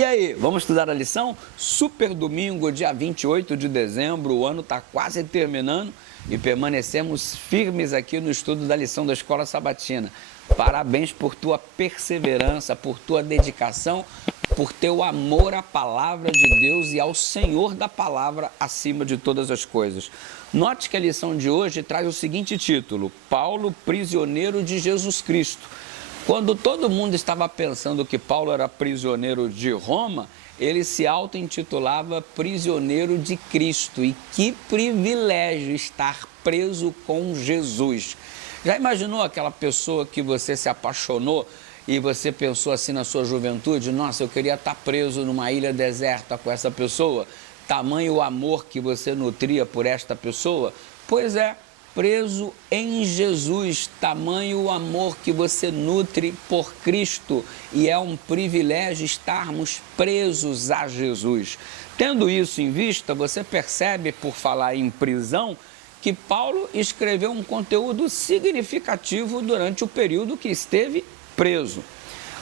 E aí, vamos estudar a lição? Super domingo, dia 28 de dezembro, o ano está quase terminando e permanecemos firmes aqui no estudo da lição da Escola Sabatina. Parabéns por tua perseverança, por tua dedicação, por teu amor à palavra de Deus e ao Senhor da palavra acima de todas as coisas. Note que a lição de hoje traz o seguinte título: Paulo, prisioneiro de Jesus Cristo. Quando todo mundo estava pensando que Paulo era prisioneiro de Roma, ele se auto-intitulava prisioneiro de Cristo. E que privilégio estar preso com Jesus. Já imaginou aquela pessoa que você se apaixonou e você pensou assim na sua juventude: nossa, eu queria estar preso numa ilha deserta com essa pessoa? Tamanho o amor que você nutria por esta pessoa? Pois é, preso em Jesus, tamanho o amor que você nutre por Cristo, e é um privilégio estarmos presos a Jesus. Tendo isso em vista, você percebe, por falar em prisão, que Paulo escreveu um conteúdo significativo durante o período que esteve preso.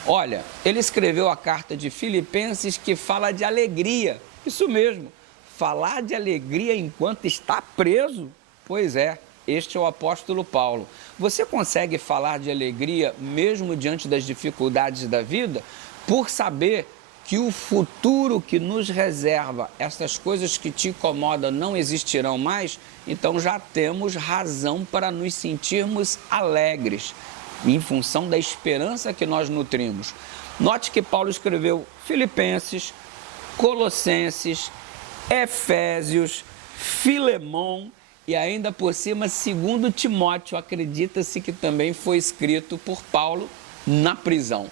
Olha, ele escreveu a carta de Filipenses, que fala de alegria. Isso mesmo, falar de alegria enquanto está preso? Pois é. Este é o apóstolo Paulo. Você consegue falar de alegria mesmo diante das dificuldades da vida? Por saber que o futuro que nos reserva, essas coisas que te incomodam não existirão mais, então já temos razão para nos sentirmos alegres, em função da esperança que nós nutrimos. Note que Paulo escreveu Filipenses, Colossenses, Efésios, Filemão, e ainda por cima, 2 Timóteo, acredita-se que também foi escrito por Paulo na prisão.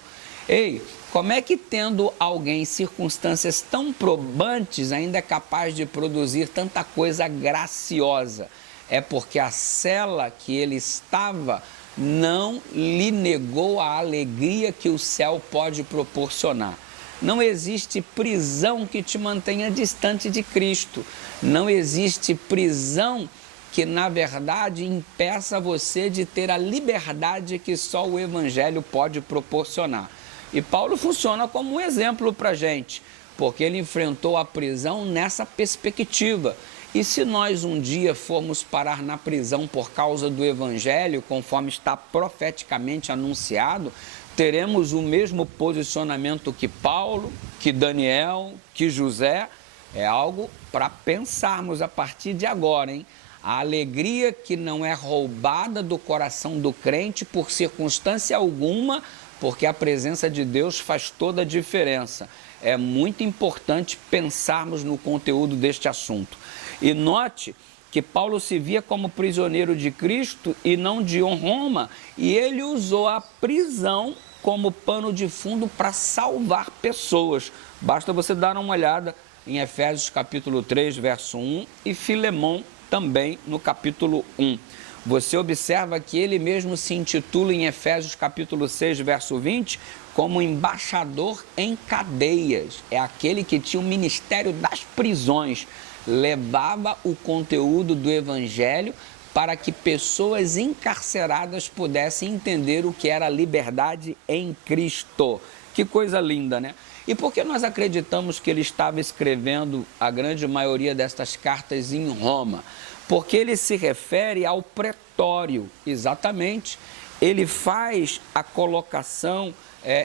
Ei, como é que tendo alguém em circunstâncias tão probantes ainda é capaz de produzir tanta coisa graciosa? É porque a cela que ele estava não lhe negou a alegria que o céu pode proporcionar. Não existe prisão que te mantenha distante de Cristo. Não existe prisão que, na verdade, impeça você de ter a liberdade que só o Evangelho pode proporcionar. E Paulo funciona como um exemplo para a gente, porque ele enfrentou a prisão nessa perspectiva. E se nós um dia formos parar na prisão por causa do Evangelho, conforme está profeticamente anunciado, teremos o mesmo posicionamento que Paulo, que Daniel, que José. É algo para pensarmos a partir de agora, hein? A alegria que não é roubada do coração do crente por circunstância alguma, porque a presença de Deus faz toda a diferença. É muito importante pensarmos no conteúdo deste assunto. E note que Paulo se via como prisioneiro de Cristo e não de Roma, e ele usou a prisão como pano de fundo para salvar pessoas. Basta você dar uma olhada em Efésios capítulo 3, verso 1, e Filemão também no capítulo 1. Você observa que ele mesmo se intitula em Efésios capítulo 6, verso 20, como embaixador em cadeias. É aquele que tinha o ministério das prisões, levava o conteúdo do Evangelho para que pessoas encarceradas pudessem entender o que era a liberdade em Cristo. Que coisa linda, né? E por que nós acreditamos que ele estava escrevendo a grande maioria destas cartas em Roma? Porque ele se refere ao pretório, exatamente. Ele faz a colocação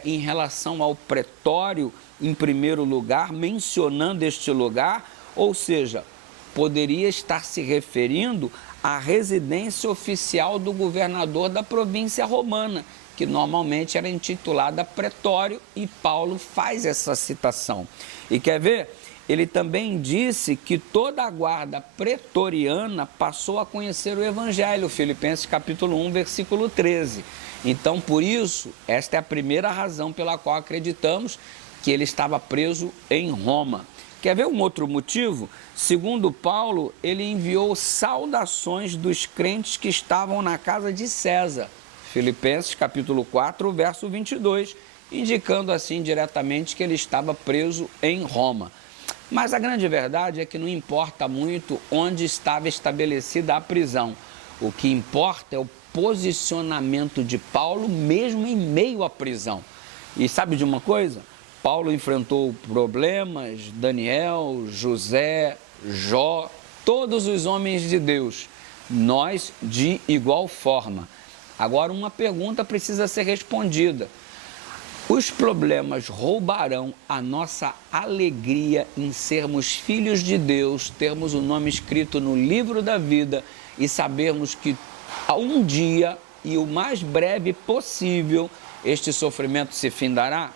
em relação ao pretório, em primeiro lugar, mencionando este lugar, ou seja, poderia estar se referindo à residência oficial do governador da província romana, que normalmente era intitulada pretório, e Paulo faz essa citação. E quer ver? Ele também disse que toda a guarda pretoriana passou a conhecer o Evangelho, Filipenses capítulo 1, versículo 13. Então, por isso, esta é a primeira razão pela qual acreditamos que ele estava preso em Roma. Quer ver um outro motivo? Segundo Paulo, ele enviou saudações dos crentes que estavam na casa de César, Filipenses capítulo 4, verso 22, indicando assim diretamente que ele estava preso em Roma. Mas a grande verdade é que não importa muito onde estava estabelecida a prisão. O que importa é o posicionamento de Paulo mesmo em meio à prisão. E sabe de uma coisa? Paulo enfrentou problemas, Daniel, José, Jó, todos os homens de Deus, nós de igual forma. Agora, uma pergunta precisa ser respondida. Os problemas roubarão a nossa alegria em sermos filhos de Deus, termos o nome escrito no livro da vida e sabermos que um dia, e o mais breve possível, este sofrimento se findará?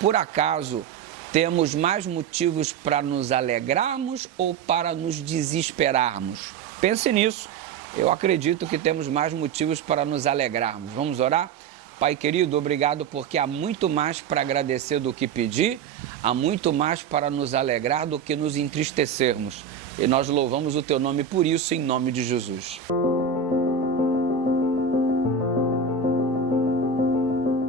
Por acaso, temos mais motivos para nos alegrarmos ou para nos desesperarmos? Pense nisso. Eu acredito que temos mais motivos para nos alegrarmos. Vamos orar? Pai querido, obrigado porque há muito mais para agradecer do que pedir, há muito mais para nos alegrar do que nos entristecermos. E nós louvamos o teu nome por isso, em nome de Jesus.